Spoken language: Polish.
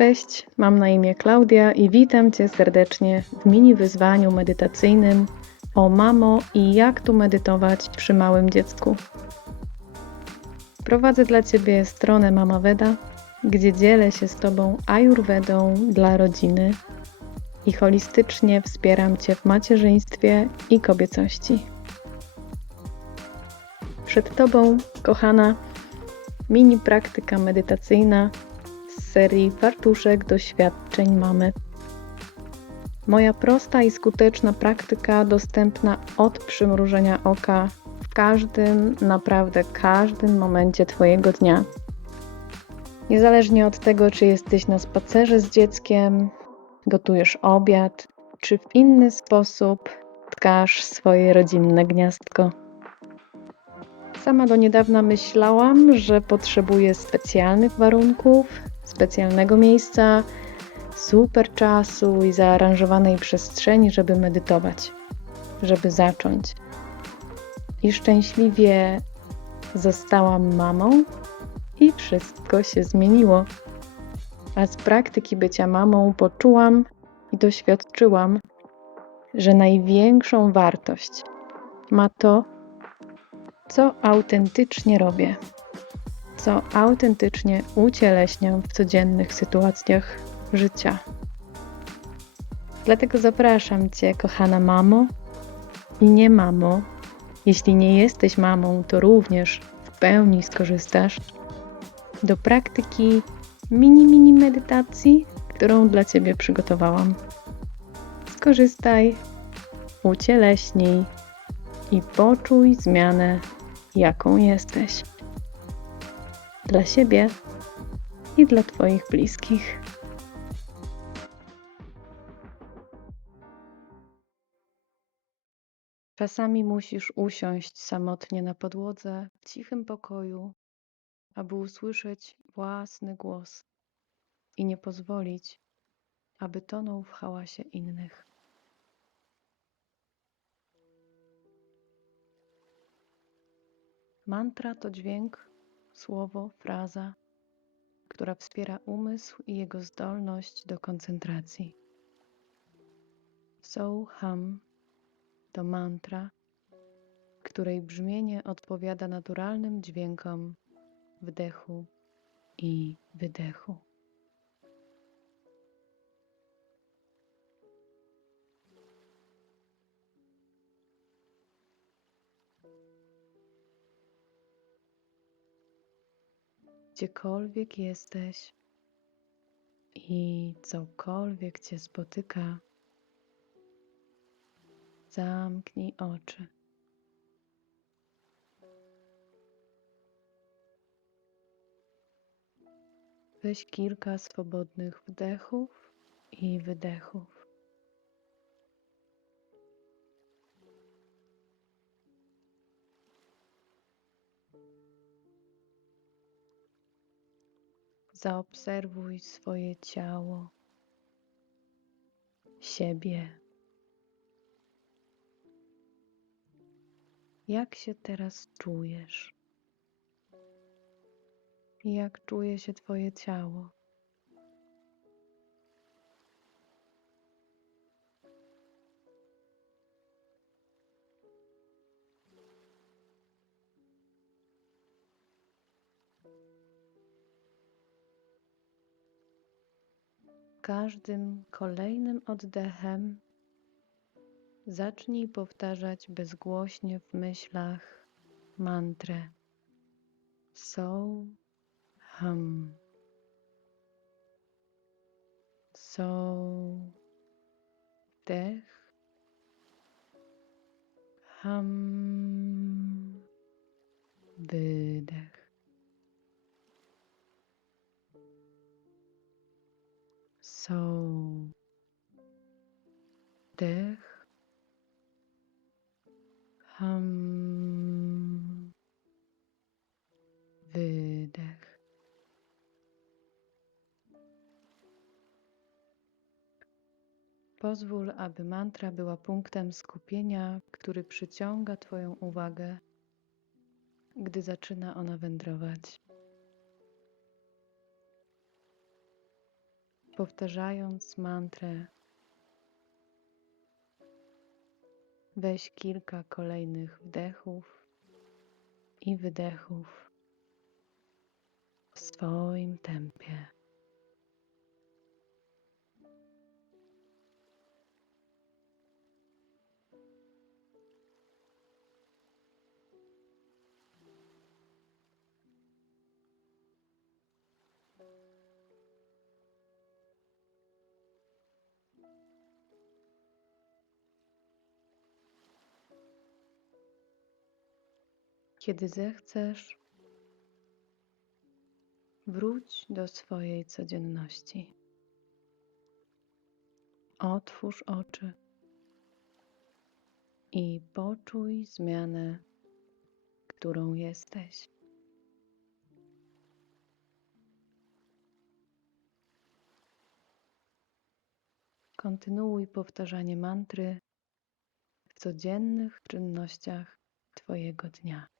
Cześć, mam na imię Klaudia i witam Cię serdecznie w mini wyzwaniu medytacyjnym o mamo i jak tu medytować przy małym dziecku. Prowadzę dla Ciebie stronę Mama Veda, gdzie dzielę się z Tobą ajurwedą dla rodziny i holistycznie wspieram Cię w macierzyństwie i kobiecości. Przed Tobą, kochana, mini praktyka medytacyjna z serii Fartuszek doświadczeń mamy. Moja prosta i skuteczna praktyka dostępna od przymrużenia oka w każdym, naprawdę każdym momencie Twojego dnia. Niezależnie od tego, czy jesteś na spacerze z dzieckiem, gotujesz obiad, czy w inny sposób tkasz swoje rodzinne gniazdko. Sama do niedawna myślałam, że potrzebuję specjalnych warunków, specjalnego miejsca, super czasu i zaaranżowanej przestrzeni, żeby medytować, żeby zacząć. I szczęśliwie zostałam mamą i wszystko się zmieniło. A z praktyki bycia mamą poczułam i doświadczyłam, że największą wartość ma to, co autentycznie robię, co autentycznie ucieleśniam w codziennych sytuacjach życia. Dlatego zapraszam Cię, kochana mamo i nie mamo. Jeśli nie jesteś mamą, to również w pełni skorzystasz do praktyki mini, mini medytacji, którą dla Ciebie przygotowałam. Skorzystaj, ucieleśnij i poczuj zmianę, jaką jesteś. Dla siebie i dla Twoich bliskich. Czasami musisz usiąść samotnie na podłodze w cichym pokoju, aby usłyszeć własny głos i nie pozwolić, aby tonął w hałasie innych. Mantra to dźwięk, słowo, fraza, która wspiera umysł i jego zdolność do koncentracji. So Hum to mantra, której brzmienie odpowiada naturalnym dźwiękom wdechu i wydechu. Gdziekolwiek jesteś i cokolwiek cię spotyka, zamknij oczy. Weź kilka swobodnych wdechów i wydechów. Zaobserwuj swoje ciało, siebie. Jak się teraz czujesz? Jak czuje się Twoje ciało? Każdym kolejnym oddechem zacznij powtarzać bezgłośnie w myślach mantrę. So hum. So wdech. Hum. Wydech. So wdech. Hum. Wydech. Pozwól, aby mantra była punktem skupienia, który przyciąga Twoją uwagę, gdy zaczyna ona wędrować. Powtarzając mantrę, weź kilka kolejnych wdechów i wydechów w swoim tempie. Kiedy zechcesz, wróć do swojej codzienności. Otwórz oczy i poczuj zmianę, którą jesteś. Kontynuuj powtarzanie mantry w codziennych czynnościach Twojego dnia.